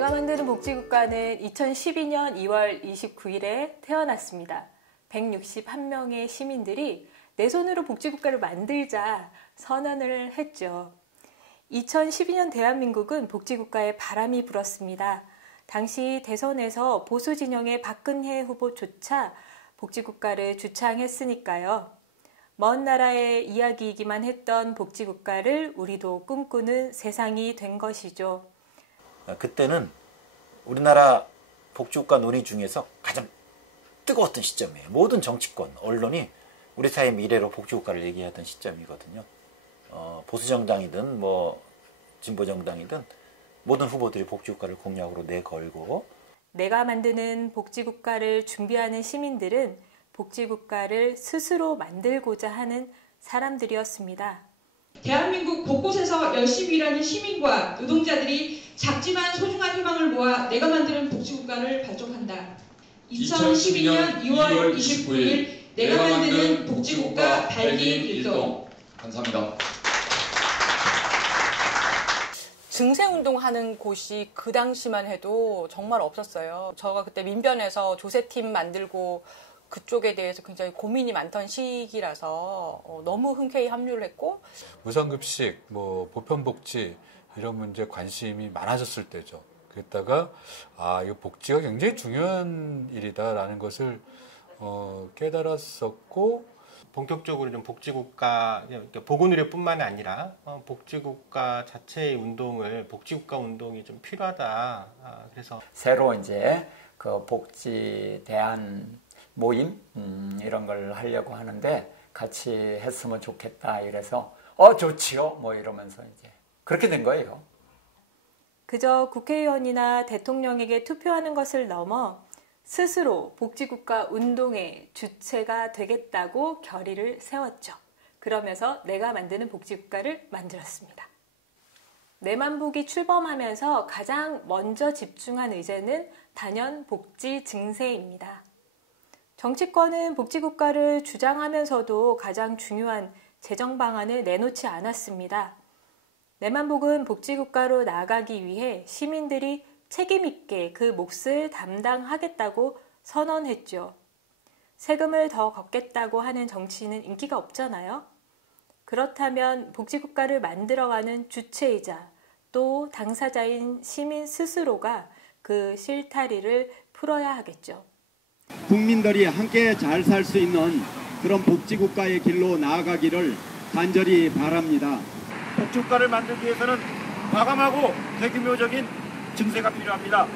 내가 만드는 복지국가는 2012년 2월 29일에 태어났습니다. 161명의 시민들이 내 손으로 복지국가를 만들자 선언을 했죠. 2012년 대한민국은 복지국가에 바람이 불었습니다. 당시 대선에서 보수 진영의 박근혜 후보조차 복지국가를 주창했으니까요. 먼 나라의 이야기이기만 했던 복지국가를 우리도 꿈꾸는 세상이 된 것이죠. 그때는 우리나라 복지국가 논의 중에서 가장 뜨거웠던 시점이에요. 모든 정치권, 언론이 우리 사회의 미래로 복지국가를 얘기하던 시점이거든요. 보수정당이든 진보정당이든 모든 후보들이 복지국가를 공약으로 내걸고, 내가 만드는 복지국가를 준비하는 시민들은 복지국가를 스스로 만들고자 하는 사람들이었습니다. 대한민국 곳곳에서 열심히 일하는 시민과 노동자들이 작지만 소중한 희망을 모아 내가 만드는 복지국가를 발족한다. 2012년 2월 29일 내가 만드는 복지국가 발기 일동. 감사합니다. 증세운동 하는 곳이 그 당시만 해도 정말 없었어요. 제가 그때 민변에서 조세팀 만들고 그쪽에 대해서 굉장히 고민이 많던 시기라서 너무 흔쾌히 합류를 했고, 무상급식, 보편복지 이런 문제에 관심이 많아졌을 때죠. 그랬다가 이거 복지가 굉장히 중요한 일이다라는 것을 깨달았었고, 본격적으로 좀 복지국가, 보건의료뿐만 아니라 복지국가 자체의 운동을, 복지국가 운동이 좀 필요하다. 그래서 새로 이제 그 복지 대안 모임 이런 걸 하려고 하는데 같이 했으면 좋겠다. 이래서 좋지요. 이러면서 이제 그렇게 된 거예요. 그저 국회의원이나 대통령에게 투표하는 것을 넘어 스스로 복지국가 운동의 주체가 되겠다고 결의를 세웠죠. 그러면서 내가 만드는 복지국가를 만들었습니다. 내만복이 출범하면서 가장 먼저 집중한 의제는 단연 복지 증세입니다. 정치권은 복지국가를 주장하면서도 가장 중요한 재정 방안을 내놓지 않았습니다. 내만복은 복지국가로 나아가기 위해 시민들이 책임있게 그 몫을 담당하겠다고 선언했죠. 세금을 더 걷겠다고 하는 정치인은 인기가 없잖아요. 그렇다면 복지국가를 만들어가는 주체이자 또 당사자인 시민 스스로가 그 실타리를 풀어야 하겠죠. 국민들이 함께 잘 살 수 있는 그런 복지국가의 길로 나아가기를 간절히 바랍니다. 복지국가를 만들기 위해서는 과감하고 대규모적인 증세가 필요합니다.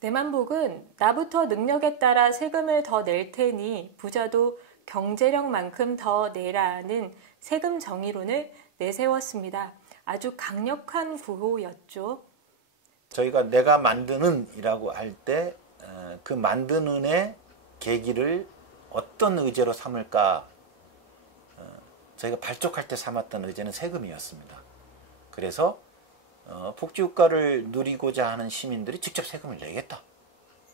내만복은 나부터 능력에 따라 세금을 더 낼 테니 부자도 경제력만큼 더 내라는 세금 정의론을 내세웠습니다. 아주 강력한 구호였죠. 저희가 내가 만드는 이라고 할 때 그 만드는의 계기를 어떤 의제로 삼을까, 저희가 발족할 때 삼았던 의제는 세금이었습니다. 그래서 복지국가를 누리고자 하는 시민들이 직접 세금을 내겠다.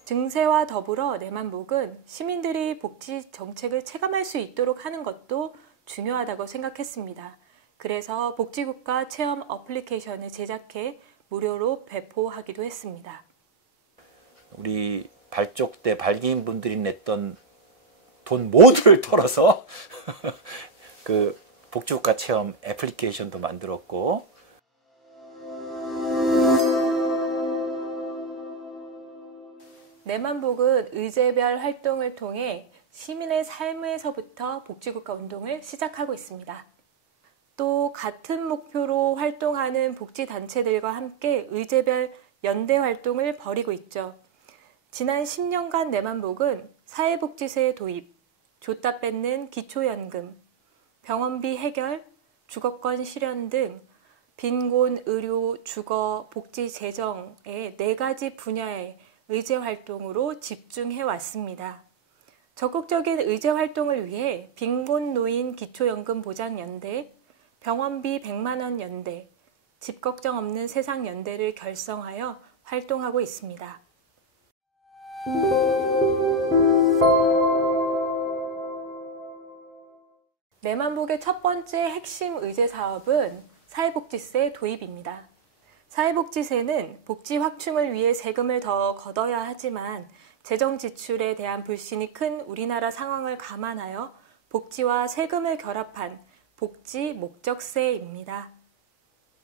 증세와 더불어 내만복은 시민들이 복지 정책을 체감할 수 있도록 하는 것도 중요하다고 생각했습니다. 그래서 복지국가 체험 어플리케이션을 제작해 무료로 배포하기도 했습니다. 우리 발족 때 발기인 분들이 냈던 돈 모두를 털어서 그 복지국가 체험 애플리케이션도 만들었고, 내만복은 의제별 활동을 통해 시민의 삶에서부터 복지국가 운동을 시작하고 있습니다. 또 같은 목표로 활동하는 복지단체들과 함께 의제별 연대 활동을 벌이고 있죠. 지난 10년간 내만복은 사회복지세 도입, 줬다 뺏는 기초연금, 병원비 해결, 주거권 실현 등 빈곤, 의료, 주거, 복지 재정의 4가지 분야의 의제 활동으로 집중해 왔습니다. 적극적인 의제 활동을 위해 빈곤 노인 기초연금 보장 연대, 병원비 100만 원 연대, 집 걱정 없는 세상 연대를 결성하여 활동하고 있습니다. 내만복의 첫 번째 핵심 의제 사업은 사회복지세 도입입니다. 사회복지세는 복지 확충을 위해 세금을 더 걷어야 하지만 재정 지출에 대한 불신이 큰 우리나라 상황을 감안하여 복지와 세금을 결합한 복지 목적세입니다.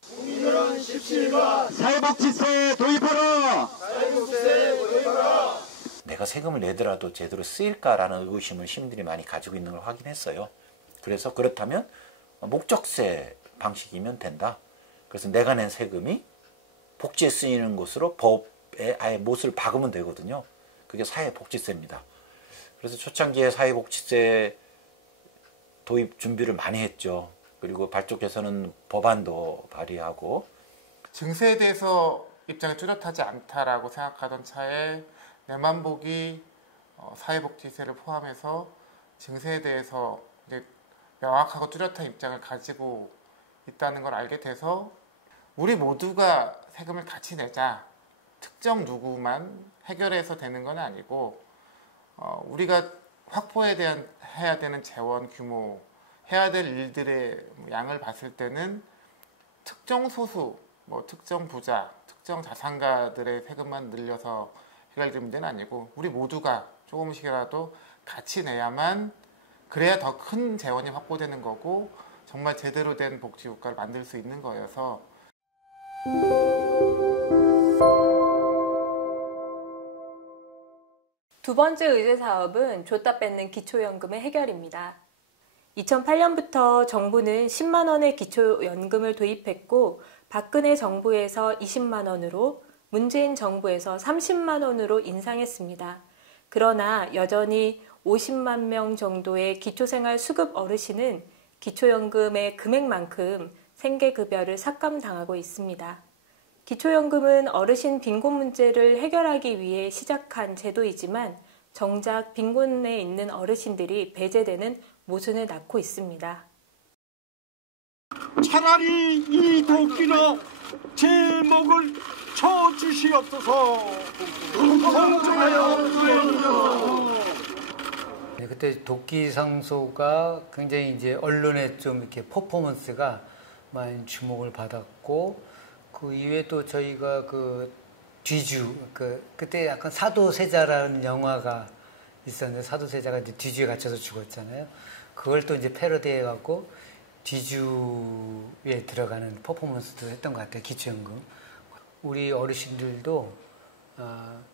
국민들은 17과 사회복지세 도입하라! 내가 세금을 내더라도 제대로 쓰일까라는 의구심을 시민들이 많이 가지고 있는 걸 확인했어요. 그래서 그렇다면 목적세 방식이면 된다. 그래서 내가 낸 세금이 복지에 쓰이는 것으로 법에 아예 못을 박으면 되거든요. 그게 사회복지세입니다. 그래서 초창기에 사회복지세 도입 준비를 많이 했죠. 그리고 발족해서는 법안도 발의하고. 증세에 대해서 입장이 뚜렷하지 않다라고 생각하던 차에 내만 보기 사회복지세를 포함해서 증세에 대해서 이제 명확하고 뚜렷한 입장을 가지고 있다는 걸 알게 돼서 우리 모두가 세금을 같이 내자. 특정 누구만 해결해서 되는 건 아니고 우리가 해야 되는 재원 규모, 해야 될 일들의 양을 봤을 때는 특정 소수, 특정 부자, 특정 자산가들의 세금만 늘려서 해결될 문제는 아니고 우리 모두가 조금씩이라도 같이 내야만 그래야 더 큰 재원이 확보되는 거고 정말 제대로 된 복지국가를 만들 수 있는 거여서. 두 번째 의제 사업은 줬다 뺏는 기초연금의 해결입니다. 2008년부터 정부는 10만 원의 기초연금을 도입했고 박근혜 정부에서 20만 원으로 문재인 정부에서 30만 원으로 인상했습니다. 그러나 여전히 50만 명 정도의 기초생활 수급 어르신은 기초연금의 금액만큼 생계급여를 삭감당하고 있습니다. 기초연금은 어르신 빈곤 문제를 해결하기 위해 시작한 제도이지만 정작 빈곤에 있는 어르신들이 배제되는 모순을 낳고 있습니다. 차라리 이 도끼로 제 목을 쳐 주시옵소서. 네, 그때 도끼 상소가 굉장히 이제 언론에 좀 이렇게 퍼포먼스가 많이 주목을 받았고 그 이외에 또 저희가 그 뒤주 그때 약간 사도세자라는 영화가 있었는데 사도세자가 이제 뒤주에 갇혀서 죽었잖아요. 그걸 또 이제 패러디해 갖고 뒤주에 들어가는 퍼포먼스도 했던 것 같아요. 기초연금. 우리 어르신들도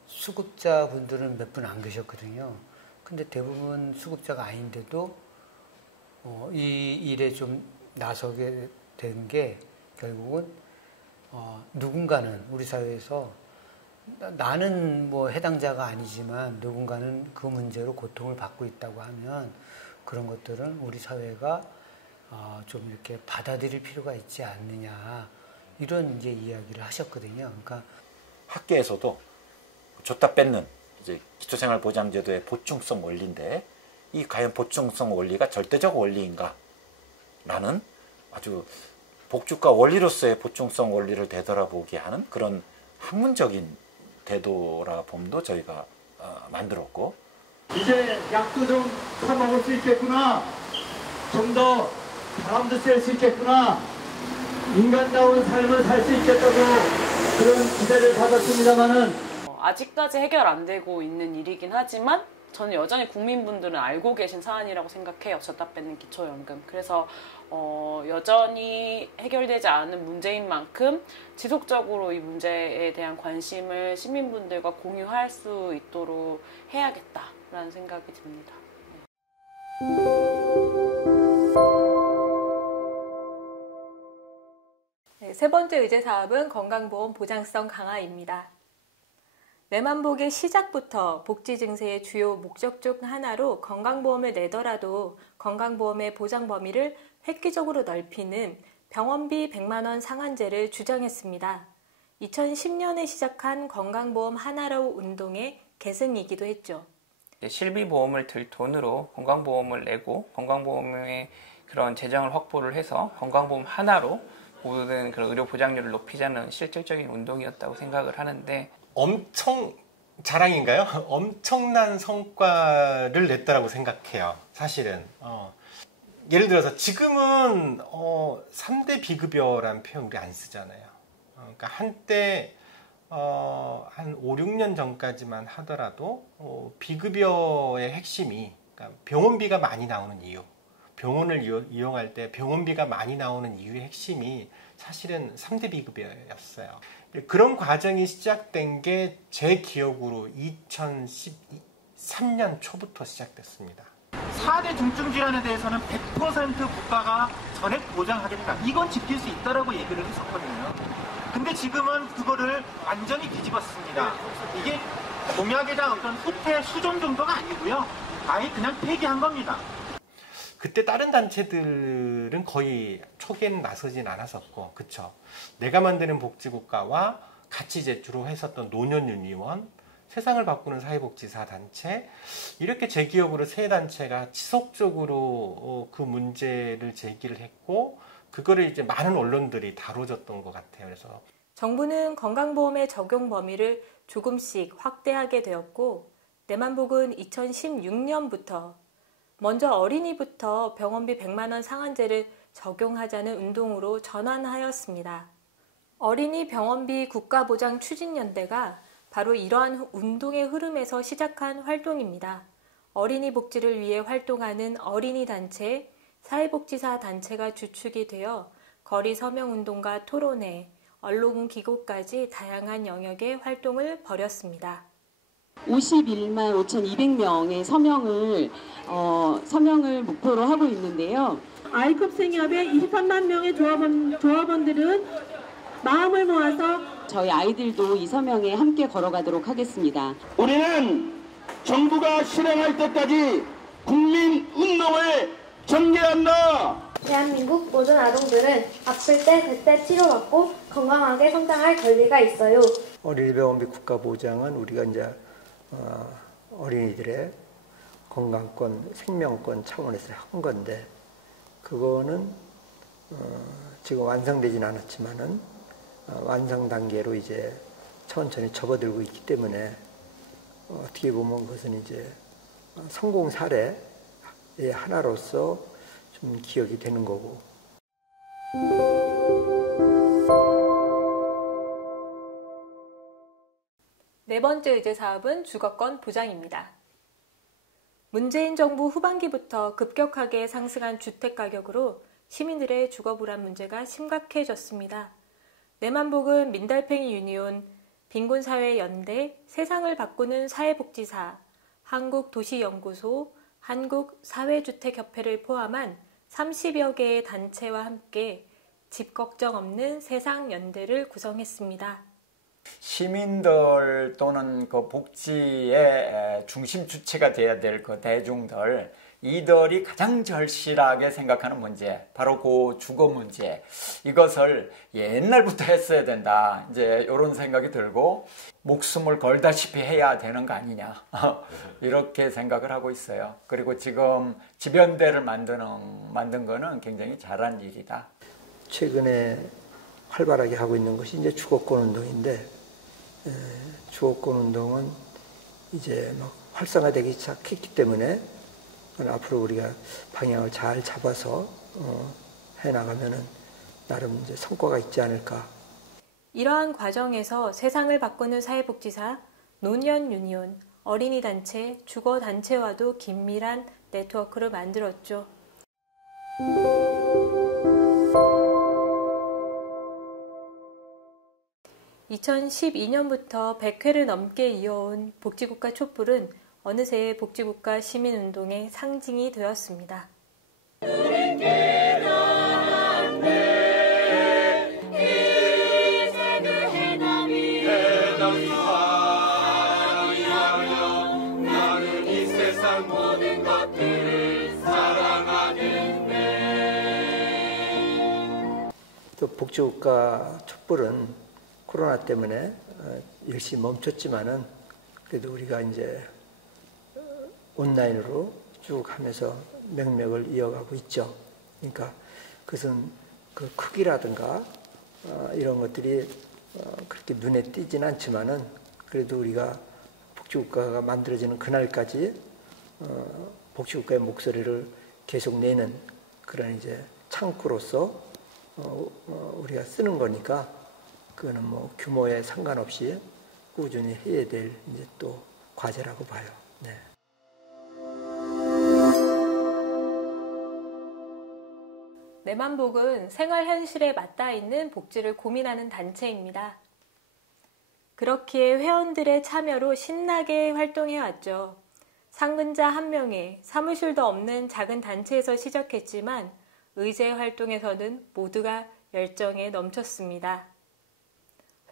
수급자분들은 몇 분 안 계셨거든요. 근데 대부분 수급자가 아닌데도 이 일에 좀 나서게 된 게 결국은 누군가는 우리 사회에서 나는 뭐 해당자가 아니지만 누군가는 그 문제로 고통을 받고 있다고 하면 그런 것들은 우리 사회가 좀 이렇게 받아들일 필요가 있지 않느냐 이런 이제 이야기를 하셨거든요. 그러니까 학계에서도 줬다 뺏는 이제 기초생활보장제도의 보충성 원리인데 이 과연 보충성 원리가 절대적 원리인가? 라는 아주 복지국가 원리로서의 보충성 원리를 되돌아보게 하는 그런 학문적인 되돌아봄도 저희가 만들었고 이제 약도 좀 사먹을 수 있겠구나. 좀 더 바람도 쐴 수 있겠구나. 인간다운 삶을 살 수 있겠다고 그런 기대를 받았습니다마는 아직까지 해결 안 되고 있는 일이긴 하지만 저는 여전히 국민분들은 알고 계신 사안이라고 생각해요. 줬다 뺏는 기초연금. 그래서 여전히 해결되지 않은 문제인 만큼 지속적으로 이 문제에 대한 관심을 시민분들과 공유할 수 있도록 해야겠다라는 생각이 듭니다. 네, 세 번째 의제 사업은 건강보험 보장성 강화입니다. 내만복의 시작부터 복지 증세의 주요 목적 중 하나로 건강보험을 내더라도 건강보험의 보장 범위를 획기적으로 넓히는 병원비 100만 원 상한제를 주장했습니다. 2010년에 시작한 건강보험 하나로 운동의 계승이기도 했죠. 실비보험을 들 돈으로 건강보험을 내고 건강보험의 그런 재정을 확보를 해서 건강보험 하나로 모든 그런 의료 보장률을 높이자는 실질적인 운동이었다고 생각을 하는데 엄청 자랑인가요? 엄청난 성과를 냈다라고 생각해요. 사실은 예를 들어서 지금은 3대 비급여라는 표현 우리 안 쓰잖아요. 그러니까 한때 한 5, 6년 전까지만 하더라도 비급여의 핵심이 그러니까 병원비가 많이 나오는 이유, 병원을 이용할 때 병원비가 많이 나오는 이유의 핵심이 사실은 3대 비급여였어요. 그런 과정이 시작된 게 제 기억으로 2013년 초부터 시작됐습니다. 4대 중증 질환에 대해서는 100% 국가가 전액 보장하겠다. 이건 지킬 수 있다라고 얘기를 했었거든요. 근데 지금은 그거를 완전히 뒤집었습니다. 이게 공약에 대한 어떤 후퇴 수정 정도가 아니고요. 아예 그냥 폐기한 겁니다. 그때 다른 단체들은 거의 초기에는 나서진 않았었고, 그쵸? 내가 만드는 복지국가와 같이 이제 주로 했었던 노년유니원, 세상을 바꾸는 사회복지사 단체, 이렇게 제 기억으로 세 단체가 지속적으로 그 문제를 제기를 했고, 그거를 이제 많은 언론들이 다뤄줬던 것 같아요. 그래서 정부는 건강보험의 적용 범위를 조금씩 확대하게 되었고, 내만복은 2016년부터 먼저 어린이부터 병원비 100만 원 상한제를 적용하자는 운동으로 전환하였습니다. 어린이 병원비 국가보장 추진연대가 바로 이러한 운동의 흐름에서 시작한 활동입니다. 어린이 복지를 위해 활동하는 어린이 단체, 사회복지사 단체가 주축이 되어 거리 서명운동과 토론회, 언론 기고까지 다양한 영역의 활동을 벌였습니다. 51만 5,200명의 서명을 목표로 하고 있는데요. 아이컵 생협의 23만 명의 조합원들은 마음을 모아서 저희 아이들도 이 서명에 함께 걸어가도록 하겠습니다. 우리는 정부가 실행할 때까지 국민운동을 전개한다. 대한민국 모든 아동들은 아플 때 그때 치료받고 건강하게 성장할 권리가 있어요. 어린이 병원비 국가 보장은 우리가 이제 어린이들의 건강권, 생명권 차원에서 한 건데, 그거는 지금 완성되진 않았지만은 완성 단계로 이제 천천히 접어들고 있기 때문에 어떻게 보면 그것은 이제 성공 사례의 하나로서 좀 기억이 되는 거고. 네 번째 의제 사업은 주거권 보장입니다. 문재인 정부 후반기부터 급격하게 상승한 주택 가격으로 시민들의 주거 불안 문제가 심각해졌습니다. 내만복은 민달팽이 유니온, 빈곤사회연대, 세상을 바꾸는 사회복지사, 한국도시연구소, 한국사회주택협회를 포함한 30여 개의 단체와 함께 집 걱정 없는 세상연대를 구성했습니다. 시민들 또는 그 복지의 중심 주체가 돼야 될 그 대중들, 이들이 가장 절실하게 생각하는 문제, 바로 그 주거 문제, 이것을 옛날부터 했어야 된다, 이제 이런 생각이 들고 목숨을 걸다시피 해야 되는 거 아니냐 이렇게 생각을 하고 있어요. 그리고 지금 집연대를 만든 거는 굉장히 잘한 일이다. 최근에 활발하게 하고 있는 것이 이제 주거권 운동인데, 주거권 운동은 이제 막 활성화되기 시작했기 때문에 앞으로 우리가 방향을 잘 잡아서 해나가면은 나름 이제 성과가 있지 않을까. 이러한 과정에서 세상을 바꾸는 사회복지사, 노년 유니온, 어린이 단체, 주거 단체와도 긴밀한 네트워크를 만들었죠. 2012년부터 100회를 넘게 이어온 복지국가 촛불은 어느새 복지국가 시민운동의 상징이 되었습니다. 또 복지국가 촛불은 코로나 때문에 일시 멈췄지만은 그래도 우리가 이제 온라인으로 쭉 하면서 맥락을 이어가고 있죠. 그러니까 그것은 그 크기라든가 이런 것들이 그렇게 눈에 띄진 않지만은 그래도 우리가 복지국가가 만들어지는 그날까지 복지국가의 목소리를 계속 내는 그런 이제 창구로서 우리가 쓰는 거니까 그거는 뭐 규모에 상관없이 꾸준히 해야 될 이제 또 과제라고 봐요. 네. 내만복은 생활 현실에 맞닿아 있는 복지를 고민하는 단체입니다. 그렇기에 회원들의 참여로 신나게 활동해왔죠. 상근자 1명에 사무실도 없는 작은 단체에서 시작했지만 의제 활동에서는 모두가 열정에 넘쳤습니다.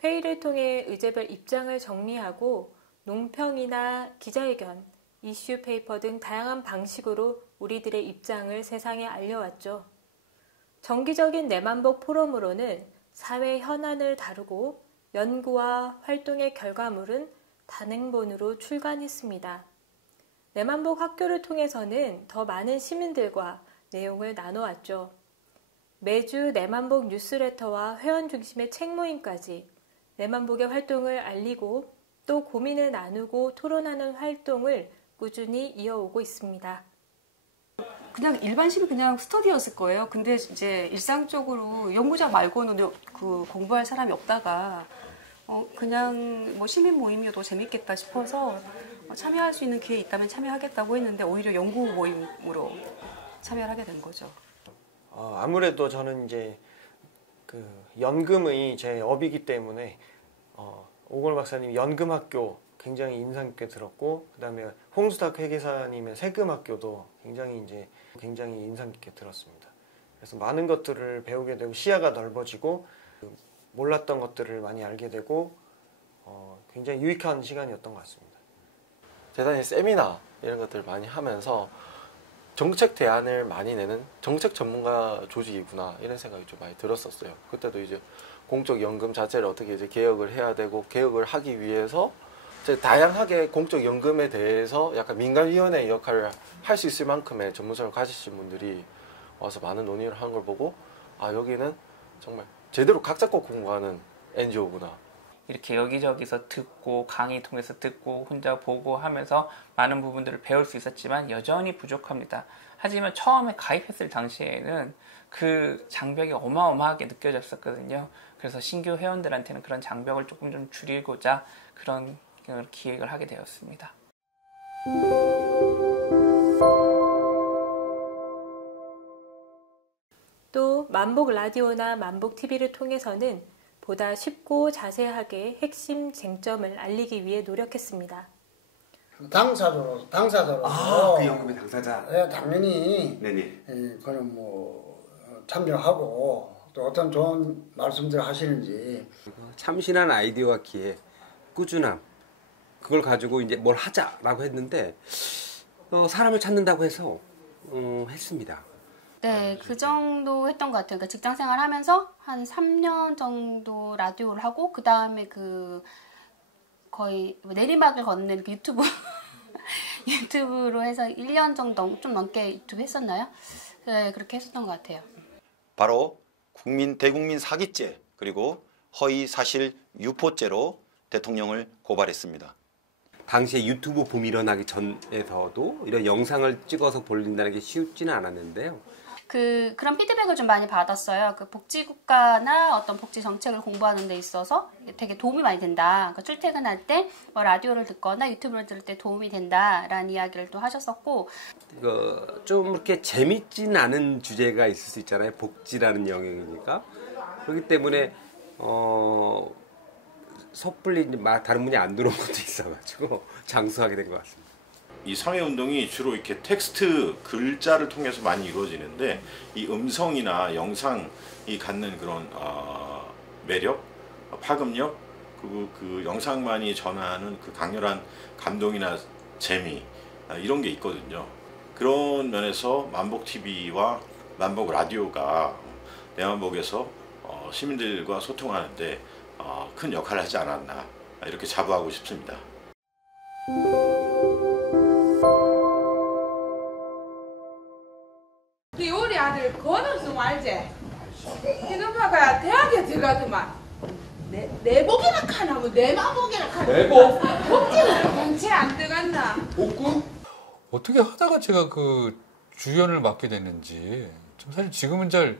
회의를 통해 의제별 입장을 정리하고 논평이나 기자회견, 이슈 페이퍼 등 다양한 방식으로 우리들의 입장을 세상에 알려왔죠. 정기적인 내만복 포럼으로는 사회 현안을 다루고 연구와 활동의 결과물은 단행본으로 출간했습니다. 내만복 학교를 통해서는 더 많은 시민들과 내용을 나눠왔죠. 매주 내만복 뉴스레터와 회원 중심의 책 모임까지 내만복의 활동을 알리고 또 고민을 나누고 토론하는 활동을 꾸준히 이어오고 있습니다. 그냥 일반식이 그냥 스터디였을 거예요. 근데 이제 일상적으로 연구자 말고는 그 공부할 사람이 없다가 그냥 뭐 시민 모임이어도 재밌겠다 싶어서 참여할 수 있는 기회 있다면 참여하겠다고 했는데 오히려 연구 모임으로 참여를 하게 된 거죠. 아무래도 저는 이제 그 연금의 제 업이기 때문에 오건월 박사님 연금학교 굉장히 인상 깊게 들었고, 그다음에 홍수탁 회계사님의 세금학교도 굉장히 인상 깊게 들었습니다. 그래서 많은 것들을 배우게 되고 시야가 넓어지고 몰랐던 것들을 많이 알게 되고 굉장히 유익한 시간이었던 것 같습니다. 재단이 세미나 이런 것들을 많이 하면서 정책 대안을 많이 내는 정책 전문가 조직이구나 이런 생각이 좀 많이 들었었어요. 그때도 이제 공적연금 자체를 어떻게 이제 개혁을 해야 되고 개혁을 하기 위해서 다양하게 공적연금에 대해서 약간 민간위원회 역할을 할 수 있을 만큼의 전문성을 가지신 분들이 와서 많은 논의를 하는 걸 보고 여기는 정말 제대로 각 잡고 공부하는 NGO구나. 이렇게 여기저기서 듣고 강의 통해서 듣고 혼자 보고 하면서 많은 부분들을 배울 수 있었지만 여전히 부족합니다. 하지만 처음에 가입했을 당시에는 그 장벽이 어마어마하게 느껴졌었거든요. 그래서 신규 회원들한테는 그런 장벽을 조금 좀 줄이고자 그런 기획을 하게 되었습니다. 또 만복 라디오나 만복 TV를 통해서는 보다 쉽고 자세하게 핵심 쟁점을 알리기 위해 노력했습니다. 당사자로 그 연금의 당사자. 네, 당연히 네네. 그는 뭐 참여하고 또 어떤 좋은 말씀들 하시는지 참신한 아이디어와 기획, 꾸준함 그걸 가지고 이제 뭘 하자라고 했는데 사람을 찾는다고 해서 했습니다. 네, 그 정도 했던 것 같아요. 그러니까 직장 생활하면서 한 3년 정도 라디오를 하고 그 다음에 그 거의 내리막을 걷는 유튜브 유튜브로 해서 1년 정도 좀 넘게 유튜브 했었나요? 네, 그렇게 했었던 것 같아요. 바로 대국민 사기죄 그리고 허위 사실 유포죄로 대통령을 고발했습니다. 당시에 유튜브 붐이 일어나기 전에서도 이런 영상을 찍어서 올린다는 게 쉽지는 않았는데요. 그런 피드백을 좀 많이 받았어요. 그 복지국가나 어떤 복지 정책을 공부하는 데 있어서 되게 도움이 많이 된다. 그러니까 출퇴근할 때 뭐 라디오를 듣거나 유튜브를 들을 때 도움이 된다라는 이야기를 또 하셨었고. 좀 이렇게 재밌진 않은 주제가 있을 수 있잖아요. 복지라는 영역이니까. 그렇기 때문에 섣불리 다른 분이 안 들어온 것도 있어가지고 장수하게 된 것 같습니다. 이 사회운동이 주로 이렇게 텍스트, 글자를 통해서 많이 이루어지는데 이 음성이나 영상이 갖는 그런 매력, 파급력, 그 영상만이 전하는 그 강렬한 감동이나 재미 이런 게 있거든요. 그런 면에서 만복TV와 만복 라디오가 내만복에서 시민들과 소통하는데 큰 역할을 하지 않았나 이렇게 자부하고 싶습니다. 우리 아들 권은승 알지? 이놈아가 대학에 들어가더만 내복이나 카나고 내만복이나 카나 내복? 복지는 단체 안 들어갔나? 복구? 어떻게 하다가 제가 그 주연을 맡게 됐는지 좀 사실 지금은 잘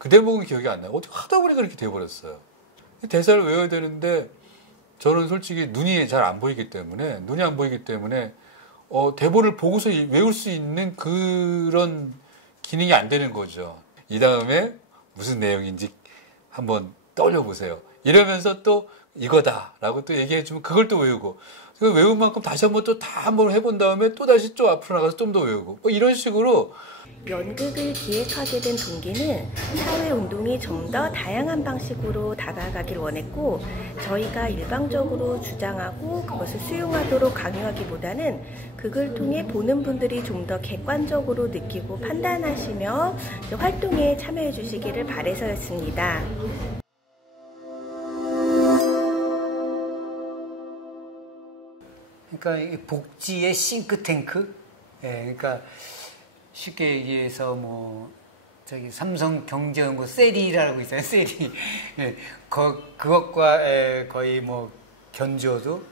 그 대목은 기억이 안 나요. 어떻게 하다 보니까 그렇게 돼버렸어요. 대사를 외워야 되는데 저는 솔직히 눈이 안 보이기 때문에 대본을 보고서 외울 수 있는 그런 기능이 안 되는 거죠. 이 다음에 무슨 내용인지 한번 떠올려 보세요. 이러면서 또 이거다라고 또 얘기해 주면 그걸 또 외우고 그 외운 만큼 다시 한번 또 다 한번 해본 다음에 또 다시 좀 앞으로 나가서 좀 더 외우고 뭐 이런 식으로. 연극을 기획하게 된 동기는 사회운동이 좀 더 다양한 방식으로 다가가길 원했고 저희가 일방적으로 주장하고 그것을 수용하도록 강요하기보다는 극을 통해 보는 분들이 좀 더 객관적으로 느끼고 판단하시며 활동에 참여해 주시기를 바라서였습니다. 그러니까 복지의 싱크탱크? 예, 그러니까 쉽게 얘기해서 뭐 저기 삼성경제연구 세리라고 있어요. 세리. 예, 그것과 거의 뭐 견주어도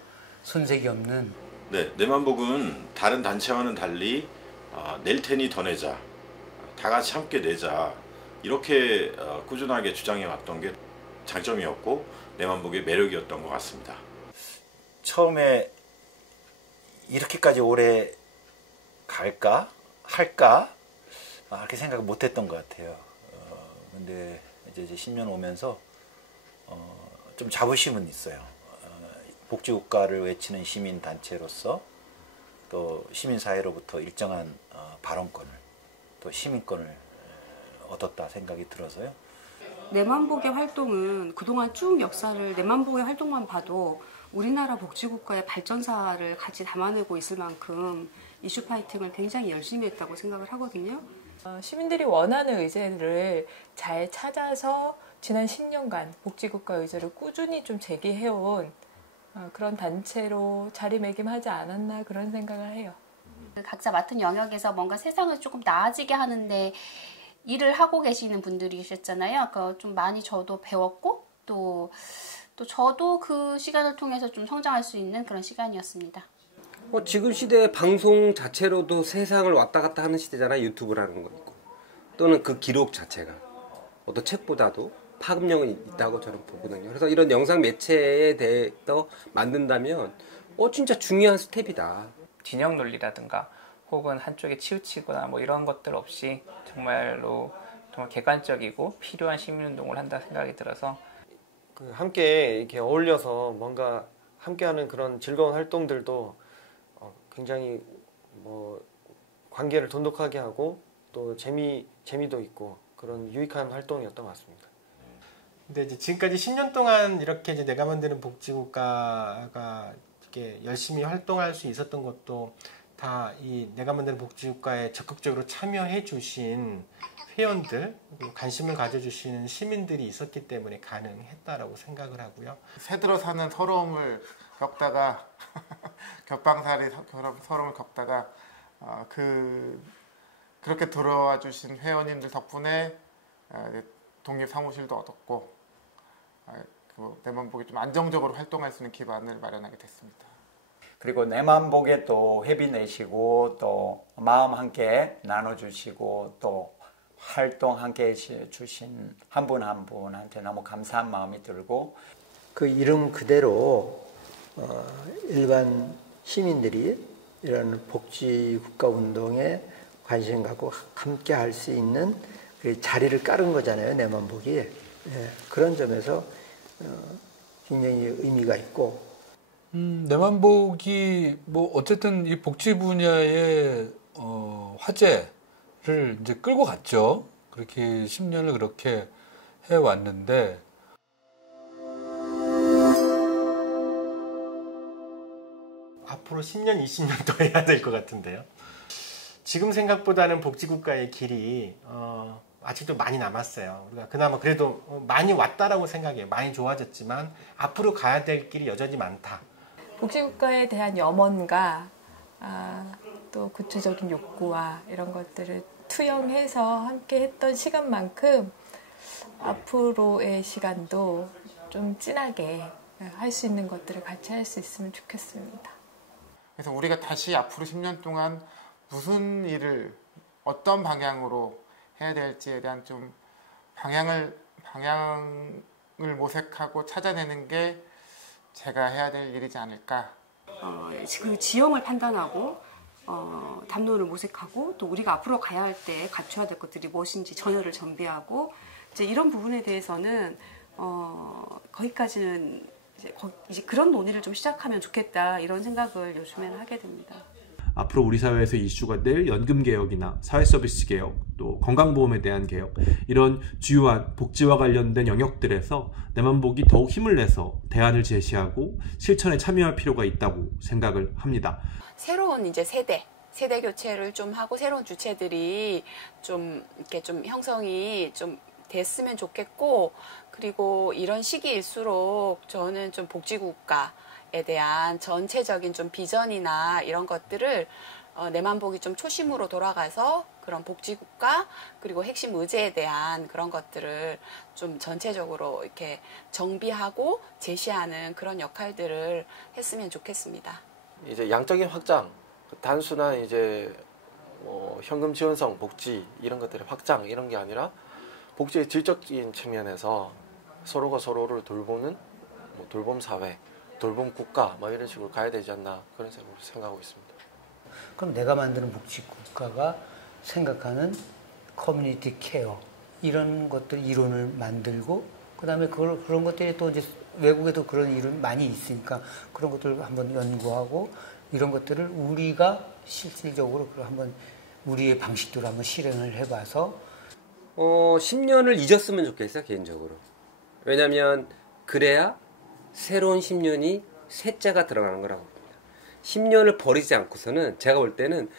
손색이 없는. 네, 내만복은 다른 단체와는 달리 낼 테니 더 내자, 다 같이 함께 내자 이렇게 꾸준하게 주장해 왔던 게 장점이었고 내만복의 매력이었던 것 같습니다. 처음에 이렇게까지 오래 갈까? 할까? 그렇게 생각을 못했던 것 같아요. 근데 이제 10년 오면서 좀 자부심은 있어요. 복지국가를 외치는 시민단체로서 또 시민사회로부터 일정한 발언권을 또 시민권을 얻었다 생각이 들어서요. 내만복의 활동은 그동안 쭉 역사를 내만복의 활동만 봐도 우리나라 복지국가의 발전사를 같이 담아내고 있을 만큼 이슈 파이팅을 굉장히 열심히 했다고 생각을 하거든요. 시민들이 원하는 의제를 잘 찾아서 지난 10년간 복지국가 의제를 꾸준히 좀 제기해온 그런 단체로 자리매김하지 않았나 그런 생각을 해요. 각자 맡은 영역에서 뭔가 세상을 조금 나아지게 하는데 일을 하고 계시는 분들이셨잖아요. 좀 많이 저도 배웠고 또 저도 그 시간을 통해서 좀 성장할 수 있는 그런 시간이었습니다. 지금 시대의 방송 자체로도 세상을 왔다 갔다 하는 시대잖아요. 유튜브라는 거 있고 또는 그 기록 자체가 어떤 책보다도 파급력은 있다고 저는 보거든요. 그래서 이런 영상 매체에 대해서 만든다면 진짜 중요한 스텝이다. 진영 논리라든가 혹은 한쪽에 치우치거나 뭐 이런 것들 없이 정말로 정말 객관적이고 필요한 시민운동을 한다 생각이 들어서 함께 이렇게 어울려서 뭔가 함께하는 그런 즐거운 활동들도 굉장히 뭐 관계를 돈독하게 하고 또 재미도 있고 그런 유익한 활동이었던 것 같습니다. 근데 이제 지금까지 10년 동안 이렇게 이제 내가 만드는 복지국가가 이렇게 열심히 활동할 수 있었던 것도 다 이 내가 만드는 복지국가에 적극적으로 참여해 주신 회원들, 관심을 가져주시는 시민들이 있었기 때문에 가능했다라고 생각을 하고요. 새들어 사는 서러움을 겪다가 겹방살이 서러움을 겪다가 그렇게 돌아와 주신 회원님들 덕분에 독립 사무실도 얻었고 내만복이 좀 안정적으로 활동할 수 있는 기반을 마련하게 됐습니다. 그리고 내만복에 또 회비 내시고 또 마음 함께 나눠주시고 또 활동 함께 해주신 한 분 한 분한테 너무 감사한 마음이 들고 그 이름 그대로 일반 시민들이 이런 복지국가 운동에 관심 갖고 함께 할 수 있는 그 자리를 깔은 거잖아요. 내만복이. 예, 그런 점에서 굉장히 의미가 있고 내만복이 뭐 어쨌든 이 복지 분야의 화제를 이제 끌고 갔죠. 그렇게 10년을 그렇게 해왔는데 앞으로 10년, 20년 더 해야 될 것 같은데요. 지금 생각보다는 복지국가의 길이 아직도 많이 남았어요. 우리가 그나마 그래도 많이 왔다라고 생각해요. 많이 좋아졌지만 앞으로 가야 될 길이 여전히 많다. 복지국가에 대한 염원과 또 구체적인 욕구와 이런 것들을 투영해서 함께 했던 시간만큼 앞으로의 시간도 좀 진하게 할 수 있는 것들을 같이 할 수 있으면 좋겠습니다. 그래서 우리가 다시 앞으로 10년 동안 무슨 일을 어떤 방향으로 해야 될지에 대한 좀 방향을 모색하고 찾아내는 게 제가 해야 될 일이지 않을까. 그 지형을 판단하고 담론을 모색하고 또 우리가 앞으로 가야 할 때 갖춰야 될 것들이 무엇인지 전열을 정비하고 이제 이런 부분에 대해서는 거기까지는 이제 그런 논의를 좀 시작하면 좋겠다 이런 생각을 요즘에는 하게 됩니다. 앞으로 우리 사회에서 이슈가 될 연금개혁이나 사회서비스 개혁, 또 건강보험에 대한 개혁, 이런 주요한 복지와 관련된 영역들에서 내만복이 더욱 힘을 내서 대안을 제시하고 실천에 참여할 필요가 있다고 생각을 합니다. 새로운 이제 세대 교체를 좀 하고 새로운 주체들이 좀 이렇게 좀 형성이 좀 됐으면 좋겠고, 그리고 이런 시기일수록 저는 좀 복지국가에 대한 전체적인 좀 비전이나 이런 것들을 내만복이 좀 초심으로 돌아가서 그런 복지국가 그리고 핵심 의제에 대한 그런 것들을 좀 전체적으로 이렇게 정비하고 제시하는 그런 역할들을 했으면 좋겠습니다. 이제 양적인 확장, 단순한 이제 현금 지원성 복지 이런 것들의 확장 이런 게 아니라 복지의 질적인 측면에서 서로가 서로를 돌보는 돌봄 사회, 돌봄 국가 이런 식으로 가야 되지 않나 그런 생각하고 있습니다. 그럼 내가 만드는 복지국가가 생각하는 커뮤니티 케어 이런 것들 이론을 만들고 그다음에 그런 것들이 또 이제 외국에도 그런 이론 많이 있으니까 그런 것들을 한번 연구하고 이런 것들을 우리가 실질적으로 한번 우리의 방식대로 한번 실행을 해봐서 10년을 잊었으면 좋겠어요, 개인적으로. 왜냐면 그래야 새로운 10년이 셋째가 들어가는 거라고 봅니다. 10년을 버리지 않고서는 제가 볼 때는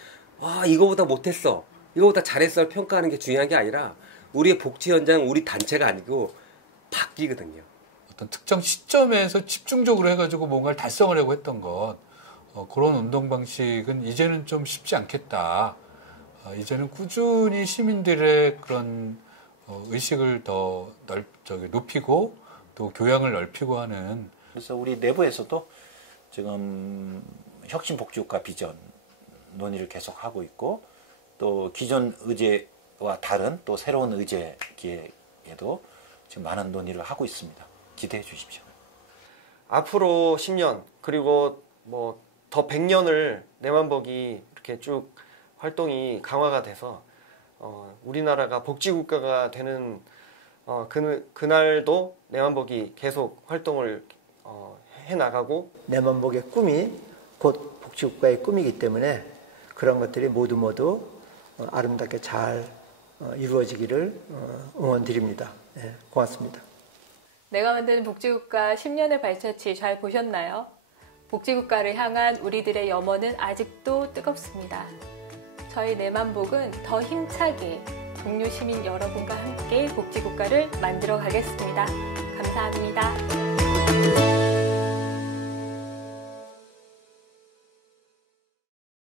이거보다 못했어, 이거보다 잘했어 평가하는 게 중요한 게 아니라 우리의 복지 현장, 우리 단체가 아니고 바뀌거든요. 어떤 특정 시점에서 집중적으로 해가지고 뭔가를 달성하려고 했던 것, 그런 운동 방식은 이제는 좀 쉽지 않겠다. 이제는 꾸준히 시민들의 그런 의식을 더 높이고 또 교양을 넓히고 하는. 그래서 우리 내부에서도 지금 혁신 복지국가 비전 논의를 계속하고 있고 또 기존 의제와 다른 또 새로운 의제 기획에도 지금 많은 논의를 하고 있습니다. 기대해 주십시오. 앞으로 10년 그리고 더 100년을 내만복이 이렇게 쭉 활동이 강화가 돼서 우리나라가 복지국가가 되는 그날도 내만복이 계속 활동을 해나가고 내만복의 꿈이 곧 복지국가의 꿈이기 때문에 그런 것들이 모두 아름답게 잘 이루어지기를 응원드립니다. 네, 고맙습니다. 내가 만드는 복지국가 10년의 발자취 잘 보셨나요? 복지국가를 향한 우리들의 염원은 아직도 뜨겁습니다. 저희 내만복은 더 힘차게 동료 시민 여러분과 함께 복지국가를 만들어 가겠습니다. 감사합니다.